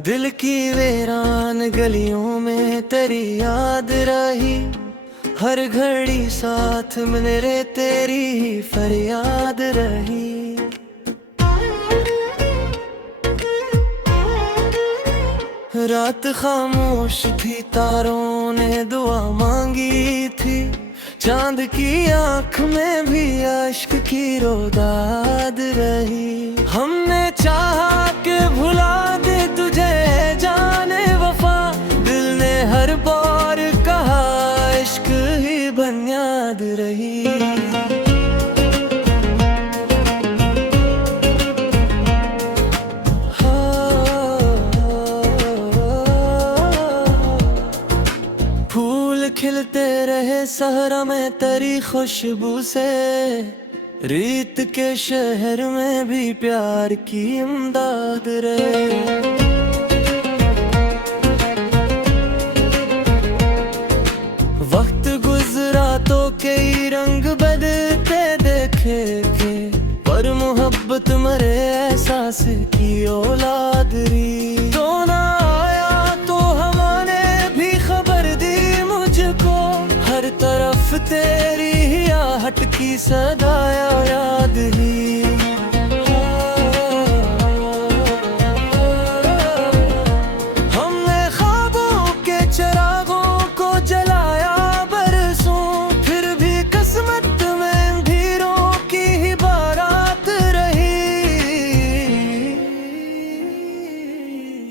दिल की वीरान गलियों में तेरी याद रही, हर घड़ी साथ मेरे तेरी ही फरियाद रही। रात खामोश थी, तारों ने दुआ मांगी थी, चांद की आंख में भी अश्क की रोदाद रही। हमने चाहा कि भुला दे तुझे जाने वफा, दिल ने हर बार कहा इश्क ही बुनियाद रही। खिलते रहे सहरा में तेरी खुशबू से, रीत के शहर में भी प्यार की इमदाद रहे। वक्त गुजरा तो कई रंग बदलते देखे थे, पर मोहब्बत मरे एहसास की औलाद रही। तो ना आया तो हमने भी खबर दी मुझको, हर तरफ तेरी ही आहट की सदाया याद ही। हमने ख्वाबों के चिरागों को जलाया बरसों, फिर भी किस्मत में अंधेरों की ही बारात रही।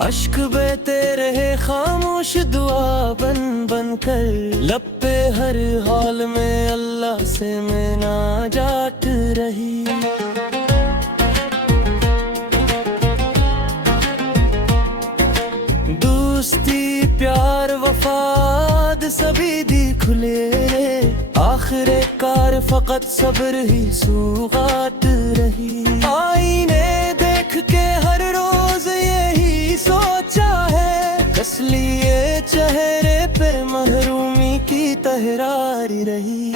अश्क बहते रहे खामोश दुआ बन बन कर, लब पे हर हाल में अल्लाह से मुनाजात रही। दोस्ती प्यार वफाद सभी दी खुले, आखिर कार फकत सब्र ही सुगात रही। आईने देख के हर रोज यही सोचा है, कस लिए चेहरे पे महरूमी की तहरारी रही।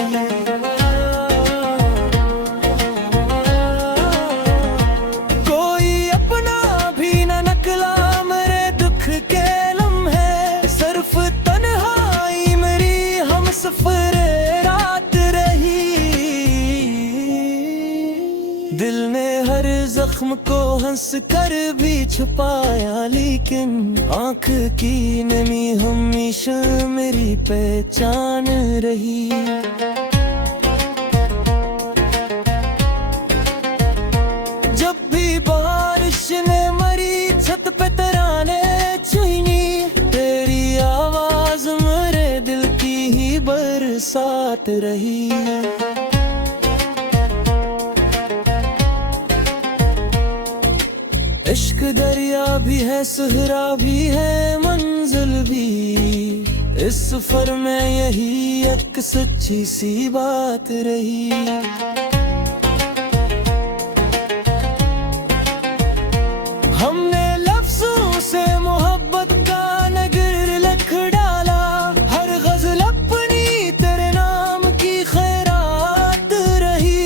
कोई अपना भी न निकला मेरे दुख के लम्हे, सिर्फ तन्हाई मेरी हम सफर रात रही। दिल ने हर जख्म को हंस कर भी छुपाया, लेकिन आंख की नमी हमेशा मेरी पहचान रही। जब भी बारिश ने मरी छत पे तराने छुईनी, तेरी आवाज मेरे दिल की ही बरसात रही। इश्क दरिया भी है, सुहरा भी है, मंजिल भी, इस सफर में यही एक सच्ची सी बात रही। हमने लफ्जों से मोहब्बत का नगर लिख डाला, हर गज़ल अपनी तेरे नाम की खैरात रही।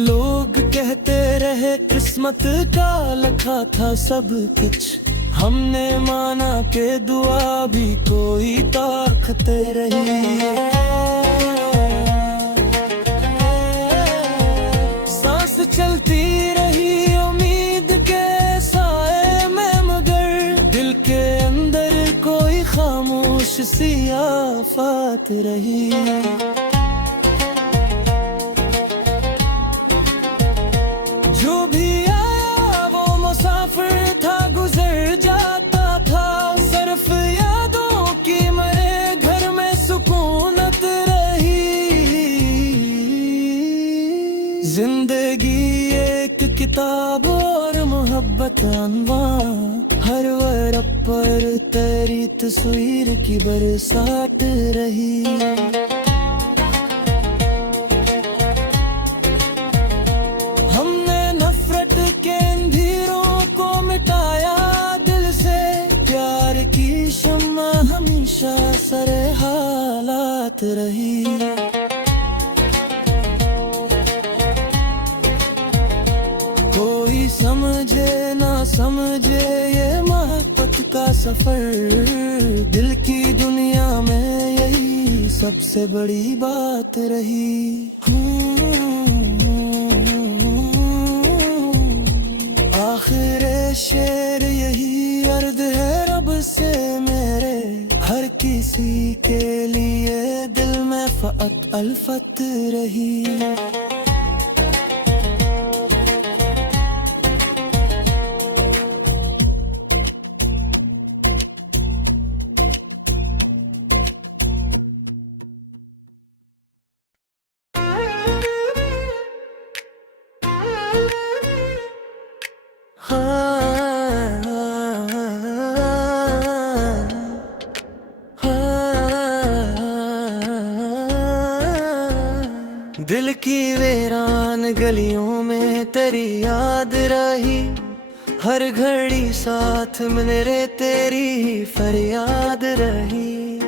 लोग कहते रहे किस्मत का लिखा था सब कुछ, हमने माना के दुआ भी कोई ताकत रही। सांस चलती रही उम्मीद के साए में, मगर दिल के अंदर कोई खामोश सी आफत रही। जो भी आया वो मुसाफिर था, गुजर जाता था, सिर्फ यादों की मेरे घर में सुकूनत रही। जिंदगी एक किताब और मोहब्बत अनवा, हर वरक़ पर तेरी तस्वीर की बरसात रही। हमने नफरत के अंधेरों रही। कोई समझे ना समझे ये मोहब्बत का सफर, दिल की दुनिया में यही सबसे बड़ी बात रही। आखिर शेर यही अर्ज है रब से मेरे, हर किसी के लिए दिल में फ़क़त अल्फत रही। दिल की वीरान गलियों में तेरी याद रही, हर घड़ी साथ मेरे तेरी ही फरियाद रही।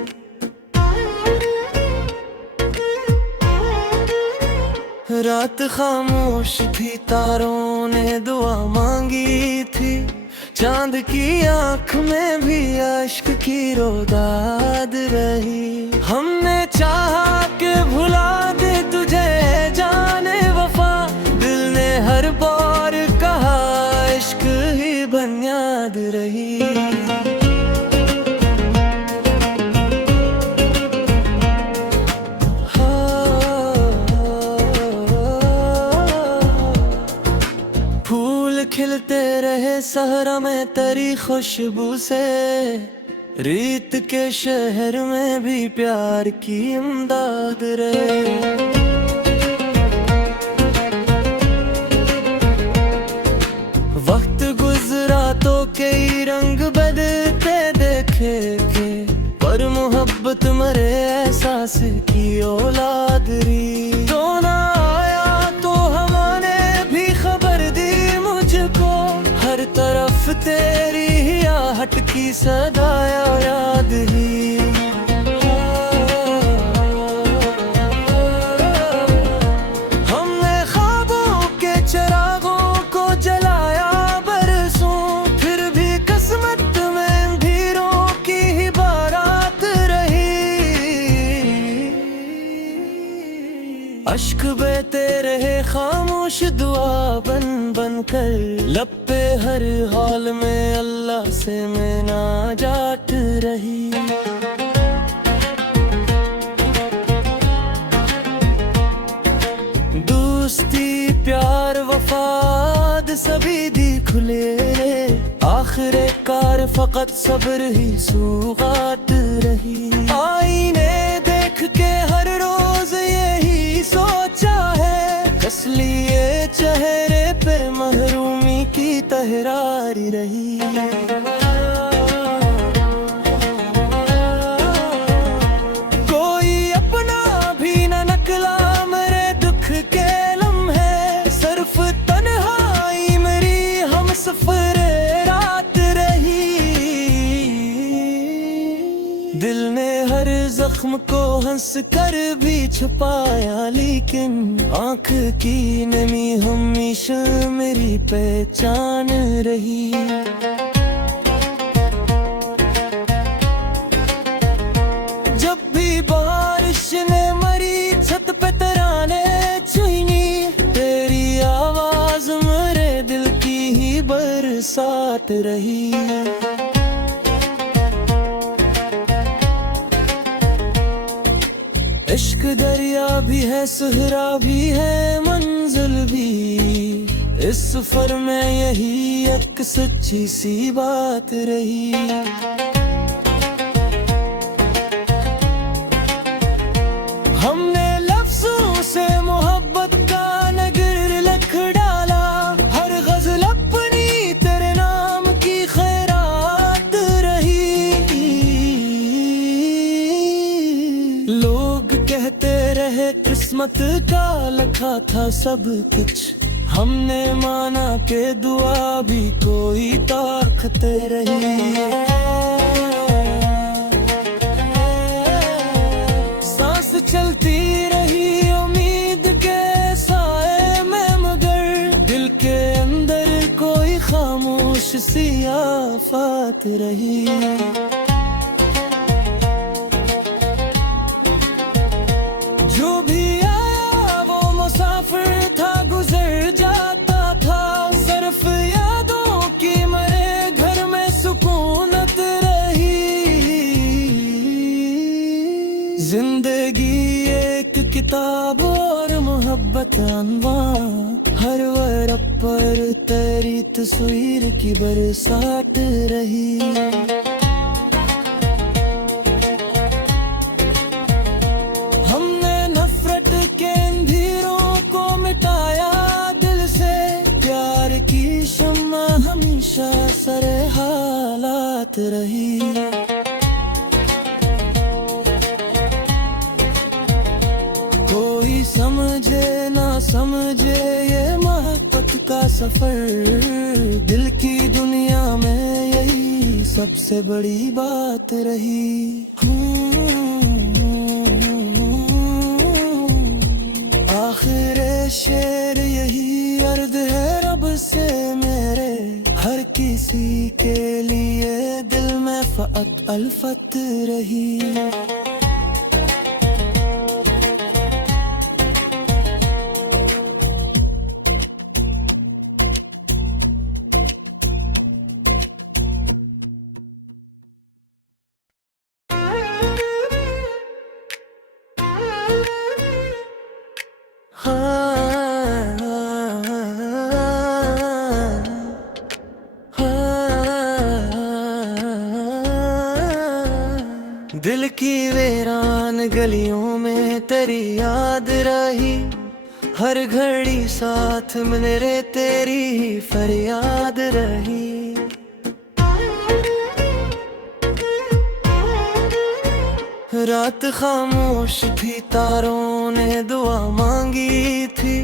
रात खामोश थी, तारों ने दुआ मांगी थी, चांद की आँख में भी अश्क की रोदाद रही। हमने चाहा कि भुला दे तुझे जाने वफा, दिल ने हर बार कहा इश्क ही बुनियाद रही। खिलते रहे सहरा में तेरी खुशबू से, रीत के शहर में भी प्यार की इमदाद रहे। वक्त गुजरा तो कई रंग बदलते देखे के, पर मोहब्बत मरे एहसास की औलाद रही। तो ना आया तो हमने भी खबर दी मुझको, हर तरफ तेरी ही आहट की सदाया याद ही। हमने ख्वाबों के चिरागों को जलाया बरसों, फिर भी किस्मत में अंधेरों की ही बारात रही। अश्क बहते रहे खामोश दुआ बन बन कर, लब पे हर हाल में अल्लाह से मुनाजात रही। दोस्ती प्यार वफाद सभी दी खुले, आखिर कार फकत सब्र ही सुगात रही। आईने देख के हर रोज यही सोचा है, कस लिए चेहरे पे महरूमी की तहरारी रही। कोई अपना भी न नकला मेरे दुख के लम्हे, सिर्फ तन्हाई मेरी हम सफर रात रही। दिल ने हर जख्म को हंस कर भी छुपाया, लेकिन आँख की नमी हमेशा मेरी पहचान रही। जब भी बारिश ने मरी छत पे तराने छुईनी, तेरी आवाज मेरे दिल की ही बरसात रही। इश्क दरिया भी है सुहरा भी है मंजिल भी, इस सफर में यही एक सच्ची सी बात रही। हमने लफ्जों से मोहब्बत का नगर लिख डाला, हर गज़ल अपनी तेरे नाम की खैरात रही। लोग कहते रहे किस्मत का लिखा था सब कुछ, हमने माना के दुआ भी कोई ताकत रही। सांस चलती रही उम्मीद के साए में, मगर दिल के अंदर कोई खामोश सी आफत रही। जो भी आया वो मुसाफिर था, गुजर जाता था, सिर्फ यादों की मरे घर में सुकूनत रही। जिंदगी एक किताब और मोहब्बत अनवा, हर वरक़ पर तेरी तस्वीर की बरसात रही। हमने नफरत के अंधेरों को मिटाया दिल से, प्यार की शम्मा हमेशा सरे हालात रही। कोई समझे ना समझे ये मोहब्बत का सफर, दिल की दुनिया में यही सबसे बड़ी बात रही। आखिर शेर यही अर्ज है रब से मेरे, हर किसी के लिए दिल में फ़क़त अल्फत रही। दिल की वीरान गलियों में तेरी याद रही, हर घड़ी साथ मेरे तेरी ही फरियाद रही। रात खामोश थी, तारों ने दुआ मांगी थी,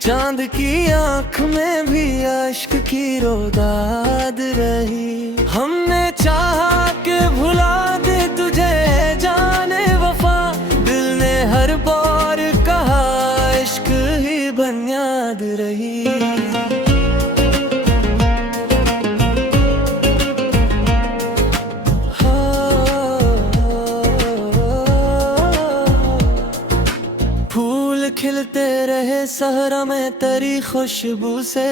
चांद की आंख में भी अश्क की रोदाद रही। हमने चाहा कि भुला दे तुझे जाने वफा, दिल ने हर बार कहा इश्क ही बुनियाद रही। खिलते रहे सहरा में तेरी खुशबू से,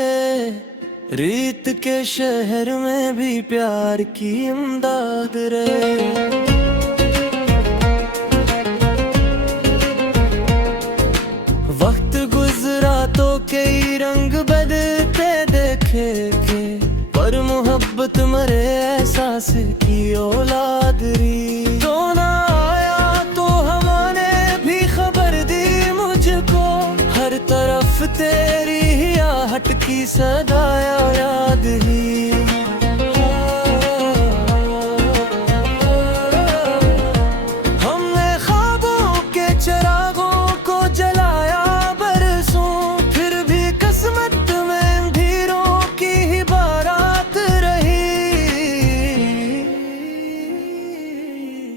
रीत के शहर में भी प्यार की इमदाद रहे। वक्त गुजरा तो कई रंग बदलते देखे के, पर मोहब्बत मरे एहसास की औलाद रही। तो ना आया तो हमने भी खबर दी मुझको, हर तरफ तेरी ही आहट की सदा याद ही। हमने ख्वाबों के चिरागों को जलाया बरसों, फिर भी किस्मत में अंधेरों की ही बारात रही।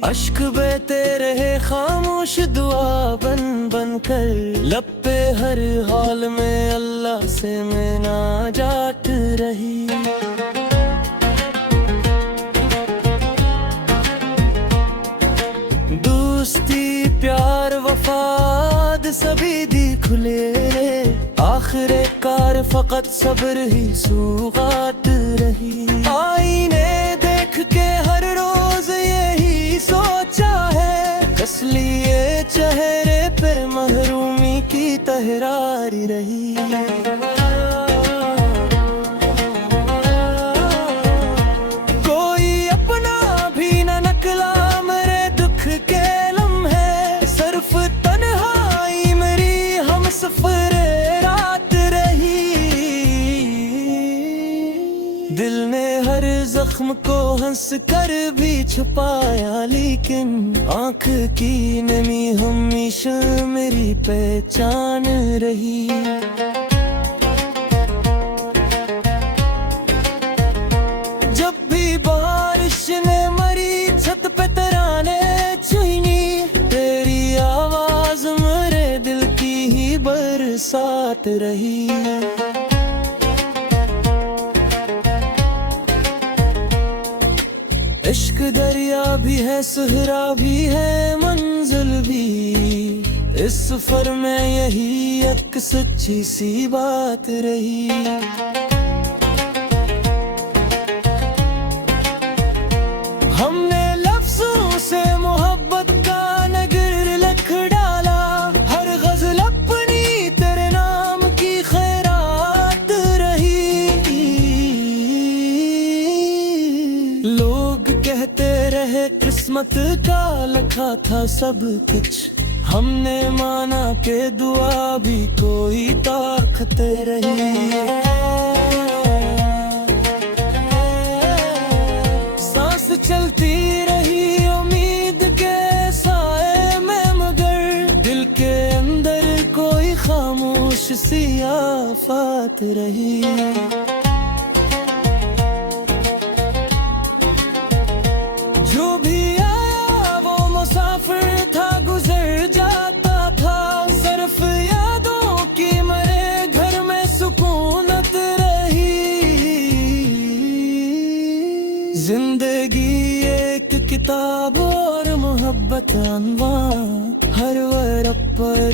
अश्क बहते रहे खामोश दुआ बन बन कर, लब पे हर हाल में अल्लाह से मुनाजात रही। दोस्ती प्यार वफाद सभी दी खुले, आखिर कार फकत सब्र ही सुगात रही। आईने देख के हर रोज यही सोचा है, कस लिए चेहरे पे महरूमी की तहरारी रही। कोई अपना भी न नकला मेरे दुख के लम्हे, सिर्फ तन्हाई मेरी हम सफर रात रही। दिल ने हर जख्म को हंस कर भी छुपाया, लेकिन आंख की नमी हमेशा मेरी पहचान रही। जब भी बारिश ने मरी छत पे तराने चुनी, तेरी आवाज रही। इश्क दरिया भी है, सहरा भी है, मंजिल भी। इस सफर में यही एक सच्ची सी बात रही। हमने लफ्जों से मोहब्बत का नगर लिख डाला, हर गज़ल अपनी तेरे नाम की खैरात रही। लोग कहते रहे किस्मत का लिखा था सब कुछ, हमने माना के दुआ भी कोई ताकत रही। सांस चलती रही उम्मीद के साए में, मगर दिल के अंदर कोई खामोश सी आफत रही। जो भी आया वो मुसाफिर था, गुजर जाता था, सिर्फ यादों की मेरे घर में सुकूनत रही। जिंदगी एक किताब और मोहब्बत अनवार, हर वर्क पर